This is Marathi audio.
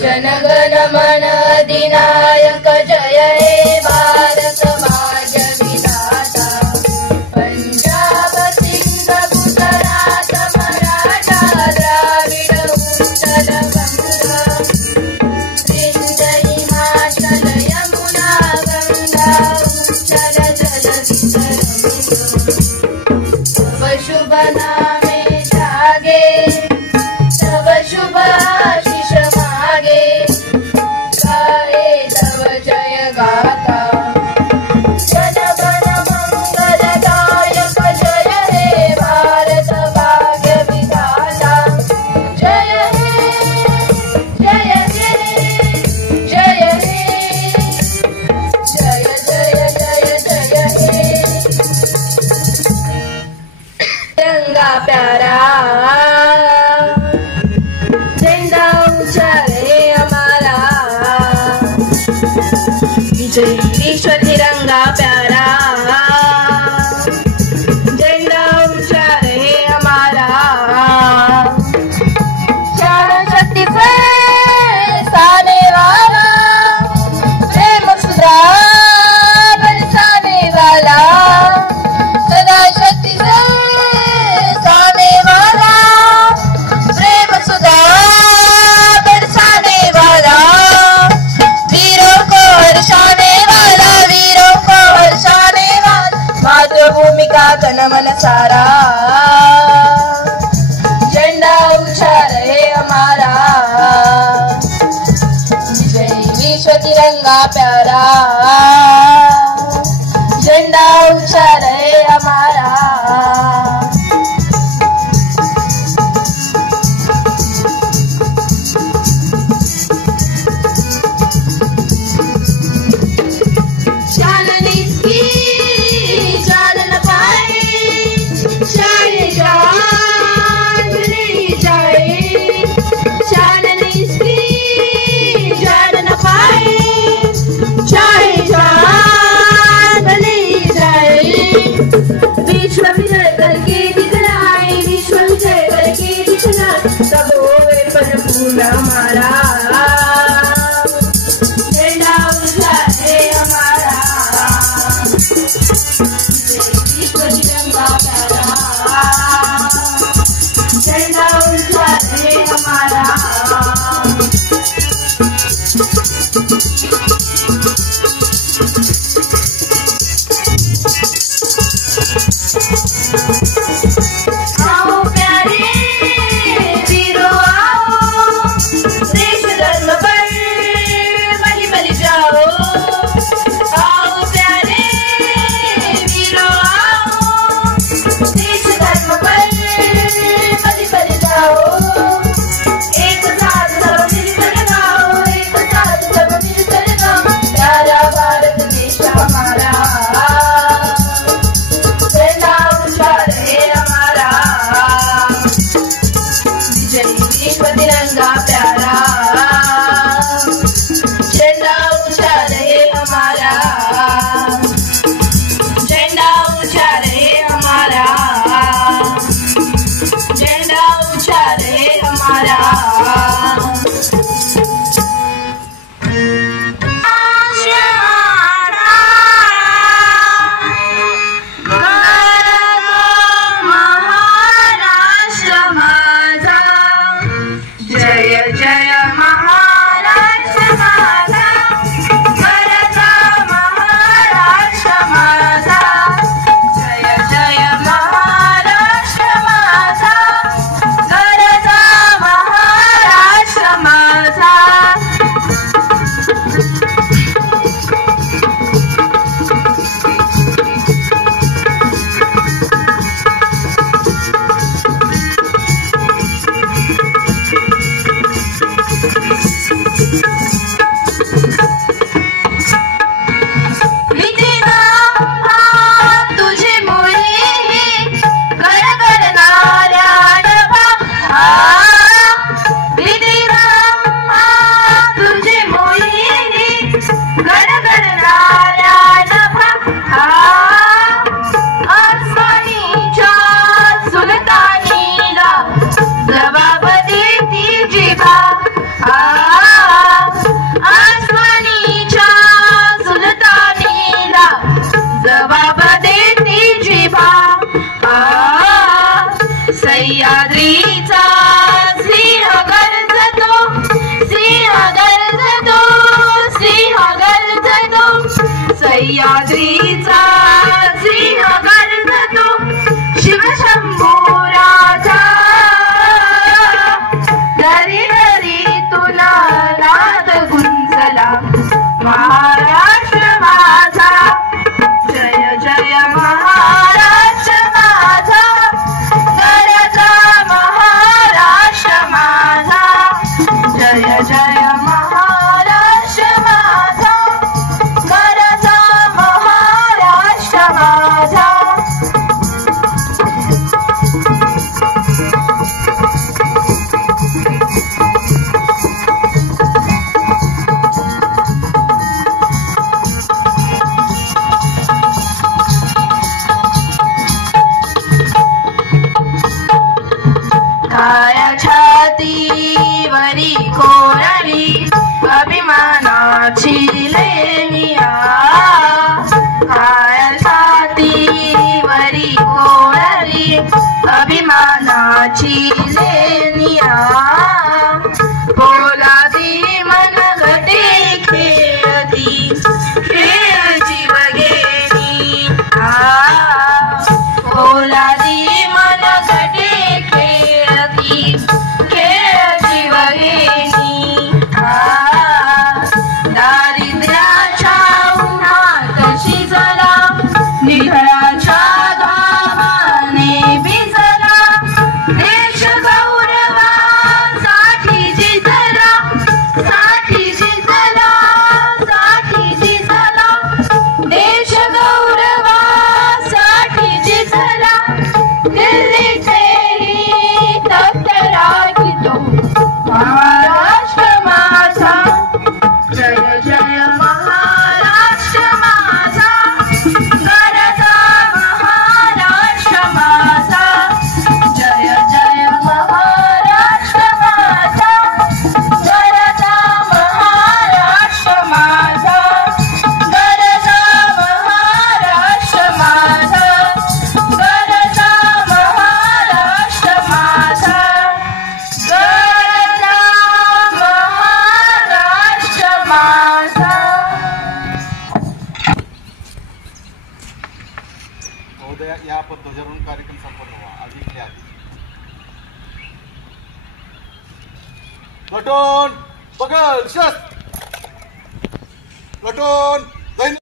जनगण मन अधिनायक जय हे भारत भाग्य विधाता। पंजाब सिंध गुजरात मराठा द्राविड उत्कल गंगा, विंध्य हिमाचल यमुना गंगा उच्चल जलधि तरंगा। तव शुभ नामे जागे, तव शुभ आशीष मागे, गाए तव जय गाथा। जन गण मंगलदायक जय हे भारत भाग्य विधाता। जय हे जय हे जय हे, जय जय जय जय हे। तिरंगा प्यारा झंडा ऊंचा रहे हमारा, जय विश्व तिरंगा प्यारा। झंडा ऊंचा रहे हमारा, प्राण शक्ति से साने वाला, प्रेम सुधा बरसाने वाला, सदा शक्ति से साने वाला, प्रेम सुधा बरसाने वाला, वीरों को हर्षाने वाला, वीरों को हर्षाने वाला, मातृभूमि का तन मन सारा। झंडा ऊंचा रहे हमारा, जय विश्व तिरंगा प्यारा। झंडा ऊंचा रहे हमारा। जान इसकी जान न पाए, चाहे जान नहीं जाए, जान इसकी जान न पाए, चाहे जान नहीं जाए। विश्व विजय करके दिखलाए, विश्व विजय करके दिखलाए, तब होए परिपूर्ण हमारा। झंडा ऊंचा है हमारा, विश्व तिरंगा प्यारा। झंडा ऊंचा है हमारा। आओ प्यारे वीरों आओ, देश धर्म सह्याद्रीचा सिंह गर्जतो शिवशंभू राजा दरी दरीतून नाद गुंजला महाराष्ट्र माझा जय जय महाराष्ट्र माझा गरजा महाराष्ट्र माझा जय जय महाराष्ट्र माझा गरजा महाराष्ट्र माझा काय छातीवरी कोरली अभिमानाची लेनिया काय छातीवरी कोरली अभिमानाची लेनिया पोलादी मनगटे खेळती खेळ जीव गेली पोलादी मनगटे खेळती खेळ जीव गेली दारिद्र्याच्या उन्हात शिजला निधळाच्या घामाने भिजला देश गौरवासाठी झिजला साठी झिजला साठी झिजला देश गौरवासाठी झिजला दिल्लीचेही तख्त राखितो महाराष्ट्र माझा जय जय महाराष्ट्र माझा गरजा महाराष्ट्र माझा जय जय महाराष्ट्र माझा गरजा महाराष्ट्र माझा गरजा महाराष्ट्र माझा गरजा महाराष्ट्र माझा गरजा महाराष्ट्र माझा. महोदया या ध्वजारोहण कार्यक्रम संपन्न हुआ अधिक है प्लटून पकड़ शस्त्र प्लटून